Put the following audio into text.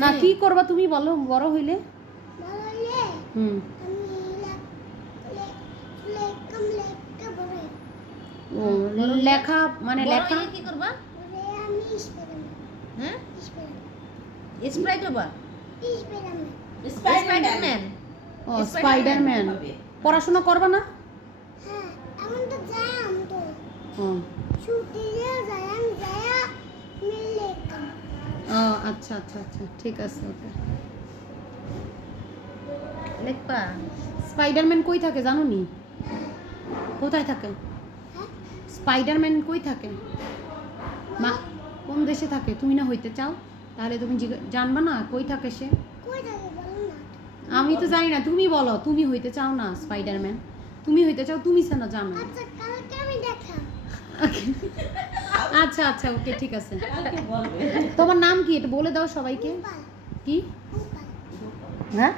না কি করবা তুমি বলো বড় হইলে? হুম ও লেখা মানে লেখা কি করবা? হ্যাঁ স্প্রাইট হবা? স্পাইডারম্যান। ও স্পাইডারম্যান। পড়াশোনা করবা না? ও ও আচ্ছা আচ্ছা আচ্ছা ঠিক আছে ওকে। লিখবা? স্পাইডারম্যান কই থাকে জানো নি? কোথায় থাকে স্পাইডারম্যান? কই থাকে? মা কোন দেশে থাকে? তুমি না হইতে চাও? তাহলে তুমি জানবা না কই থাকে সে? আমি তো জানি না, তুমি বলো। তুমি হইতে চাও না স্পাইডারম্যান? তুমি হইতে চাও, তুমি না জানো। আচ্ছা আচ্ছা ওকে ঠিক আছে। তোমার নাম কি এটা বলে দাও সবাইকে। কি? হ্যাঁ